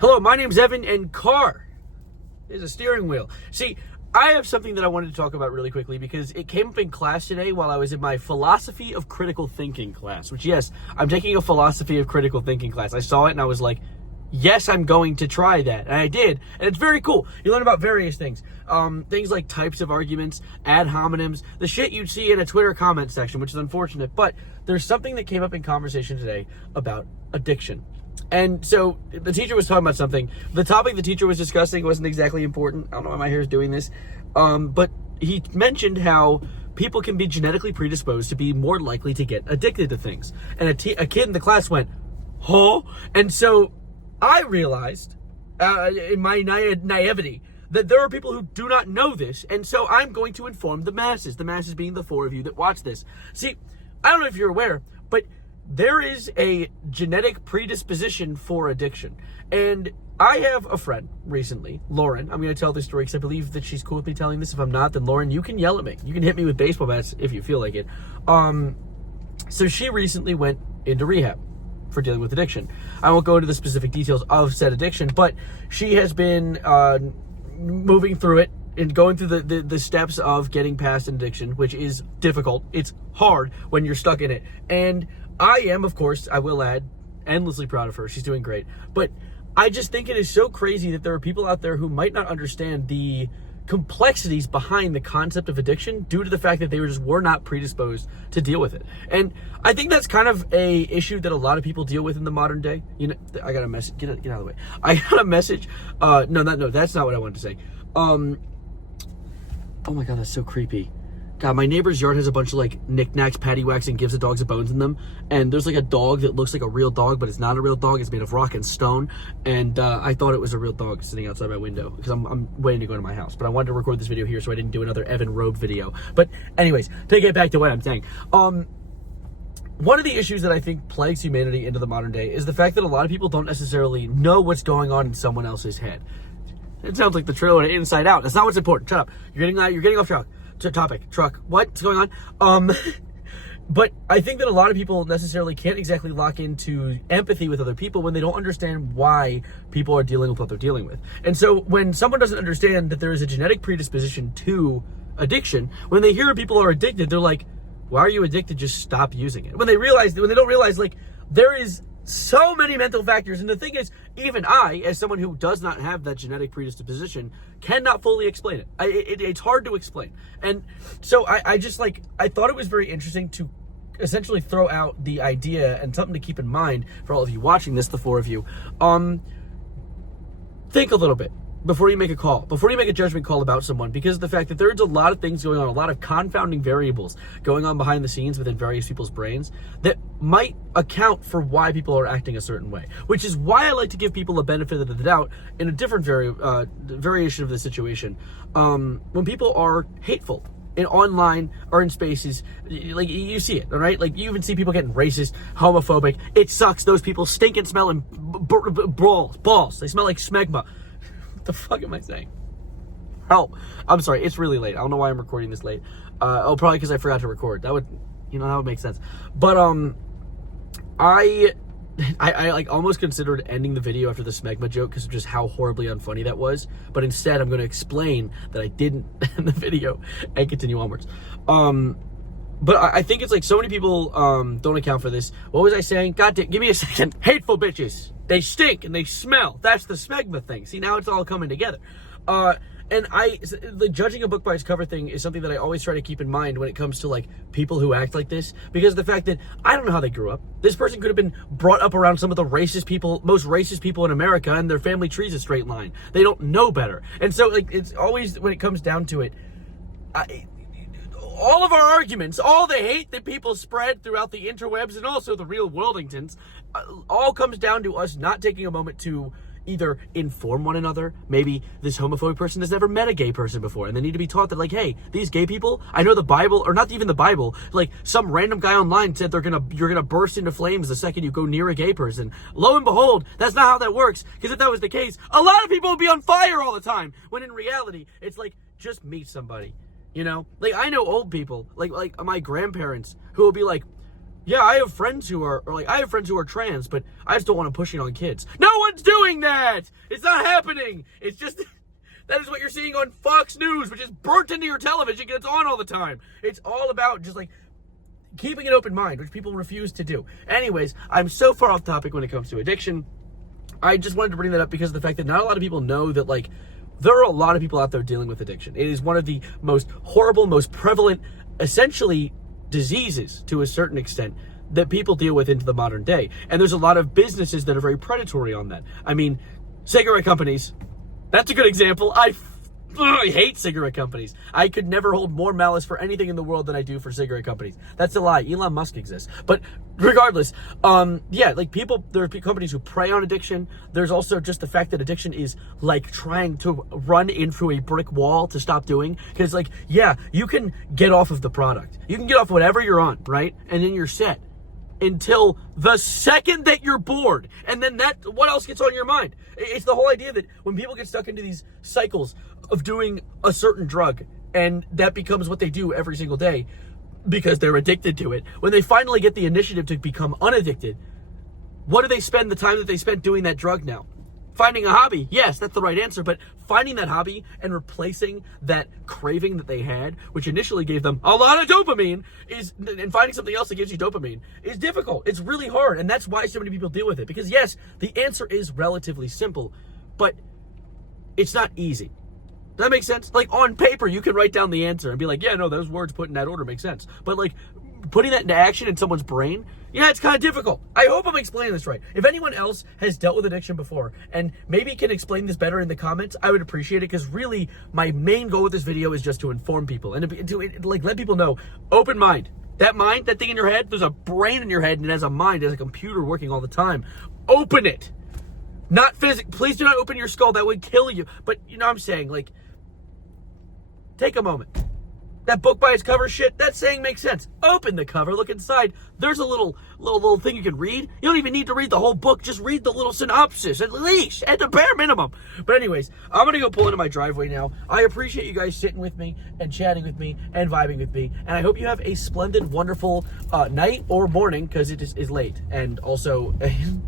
Hello, my name's Evan, and car is a steering wheel. See, I have something that I wanted to talk about really quickly because it came up in class today while I was in my philosophy of critical thinking class, which, yes, I'm taking a philosophy of critical thinking class. I saw it and I was like, yes, I'm going to try that. And I did. And it's very cool. You learn about various things. Things like types of arguments, ad hominems, the shit you'd see in a Twitter comment section, which is unfortunate. But there's something that came up in conversation today about addiction. And so the teacher was talking about something. The topic the teacher was discussing wasn't exactly important. I don't know why my hair is doing this. But he mentioned how people can be genetically predisposed to be more likely to get addicted to things. And a kid in the class went, huh? And so I realized, in my naivety, that there are people who do not know this. And so I'm going to inform the masses being the four of you that watch this. See, I don't know if you're aware, but there is a genetic predisposition for addiction. And I have a friend recently, Lauren. I'm going to tell this story because I believe that she's cool with me telling this. If I'm not, then Lauren, you can yell at me. You can hit me with baseball bats if you feel like it. So she recently went into rehab for dealing with addiction. I won't go into the specific details of said addiction, but she has been moving through it and going through the steps of getting past an addiction, which is difficult. It's hard when you're stuck in it. And I am, of course, I will add, endlessly proud of her. She's doing great. But I just think it is so crazy that there are people out there who might not understand the complexities behind the concept of addiction due to the fact that they were not predisposed to deal with it. And I think that's kind of a issue that a lot of people deal with in the modern day. You know, I got a message. Get out of the way. I got a message. No, that's not what I wanted to say. Oh my God, that's so creepy. God, my neighbor's yard has a bunch of like knickknacks, paddywhacks, and gives the dogs the bones in them. And there's like a dog that looks like a real dog, but it's not a real dog. It's made of rock and stone. And I thought it was a real dog sitting outside my window because I'm waiting to go to my house. But I wanted to record this video here so I didn't do another Evan Robe video. But anyways, to get back to what I'm saying. One of the issues that I think plagues humanity into the modern day is the fact that a lot of people don't necessarily know what's going on in someone else's head. It sounds like the trailer to Inside Out. That's not what's important. Shut up. You're getting off track. Truck. What's going on? But I think that a lot of people necessarily can't exactly lock into empathy with other people when they don't understand why people are dealing with what they're dealing with. And so when someone doesn't understand that there is a genetic predisposition to addiction, when they hear people are addicted, they're like, why are you addicted? Just stop using it. When they don't realize, like, there is so many mental factors. And the thing is, even I, as someone who does not have that genetic predisposition, cannot fully explain it. It's hard to explain. And so I thought it was very interesting to essentially throw out the idea and something to keep in mind for all of you watching this, the four of you. Think a little bit before you make a call, before you make a judgment call about someone, because of the fact that there's a lot of things going on, a lot of confounding variables going on behind the scenes within various people's brains that might account for why people are acting a certain way, which is why I like to give people a benefit of the doubt in a different variation of the situation. When people are hateful in online or in spaces, like you see it, all right? Like you even see people getting racist, homophobic. It sucks. Those people stink and smell and balls. They smell like smegma. What the fuck am I saying? Oh, I'm sorry. It's really late. I don't know why I'm recording this late. Probably because I forgot to record. That would make sense. But I like almost considered ending the video after the smegma joke because of just how horribly unfunny that was. But instead, I'm going to explain that I didn't end the video and continue onwards. But I think it's like so many people don't account for this. What was I saying? God damn, give me a second. Hateful bitches. They stink and they smell. That's the smegma thing. See, now it's all coming together. And the judging a book by its cover thing is something that I always try to keep in mind when it comes to like people who act like this, because of the fact that I don't know how they grew up. This person could have been brought up around some of the most racist people in America, and their family tree's a straight line. They don't know better. And so like it's always, when it comes down to it, all of our arguments, all the hate that people spread throughout the interwebs and also the real worldingtons, all comes down to us not taking a moment to either inform one another. Maybe this homophobic person has never met a gay person before, and they need to be taught that, like, hey, these gay people, I know the Bible, or not even the Bible, like some random guy online said you're gonna burst into flames the second you go near a gay person. Lo and behold, that's not how that works, because if that was the case, a lot of people would be on fire all the time, when in reality, it's like, just meet somebody, you know? Like, I know old people, like my grandparents, who will be like, Yeah, I have friends who are, I have friends who are trans, but I just don't want to push it on kids. No one's doing that! It's not happening! It's just, that is what you're seeing on Fox News, which is burnt into your television because it's on all the time. It's all about just like keeping an open mind, which people refuse to do. Anyways, I'm so far off topic when it comes to addiction. I just wanted to bring that up because of the fact that not a lot of people know that, like, there are a lot of people out there dealing with addiction. It is one of the most horrible, most prevalent, essentially, diseases to a certain extent that people deal with into the modern day. And there's a lot of businesses that are very predatory on that. I mean, cigarette companies, that's a good example. I hate cigarette companies. I could never hold more malice for anything in the world than I do for cigarette companies. That's a lie. Elon Musk exists. But regardless, yeah, like there are companies who prey on addiction. There's also just the fact that addiction is like trying to run into a brick wall to stop doing. Because, like, yeah, you can get off of the product. You can get off whatever you're on, right? And then you're set. Until the second that you're bored. And then what else gets on your mind? It's the whole idea that when people get stuck into these cycles of doing a certain drug, and that becomes what they do every single day because they're addicted to it, when they finally get the initiative to become unaddicted, what do they spend the time that they spent doing that drug now? Finding a hobby. Yes, that's the right answer, but finding that hobby and replacing that craving that they had, which initially gave them a lot of dopamine, and finding something else that gives you dopamine is difficult. It's really hard, and that's why so many people deal with it. Because yes, the answer is relatively simple, but it's not easy. Does that make sense? Like, on paper, you can write down the answer and be like, yeah, no, those words put in that order make sense. But, like, putting that into action in someone's brain, yeah, it's kind of difficult. I hope I'm explaining this right. If anyone else has dealt with addiction before and maybe can explain this better in the comments, I would appreciate it, because really my main goal with this video is just to inform people and to like let people know, open mind. That mind, that thing in your head, there's a brain in your head and it has a mind, it has a computer working all the time. Open it. Not physical. Please do not open your skull. That would kill you. But you know what I'm saying? Like, take a moment. That book by its cover shit, that saying makes sense. Open the cover, look inside. There's a little thing you can read. You don't even need to read the whole book. Just read the little synopsis, at least, at the bare minimum. But anyways, I'm going to go pull into my driveway now. I appreciate you guys sitting with me and chatting with me and vibing with me. And I hope you have a splendid, wonderful night or morning, because it is late. And also,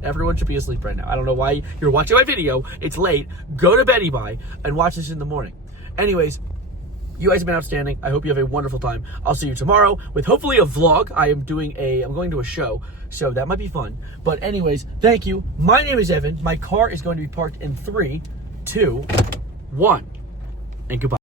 everyone should be asleep right now. I don't know why you're watching my video. It's late. Go to Betty Bye and watch this in the morning. Anyways, you guys have been outstanding. I hope you have a wonderful time. I'll see you tomorrow with hopefully a vlog. I'm going to a show, so that might be fun. But anyways, thank you. My name is Evan. My car is going to be parked in 3, 2, 1, and goodbye.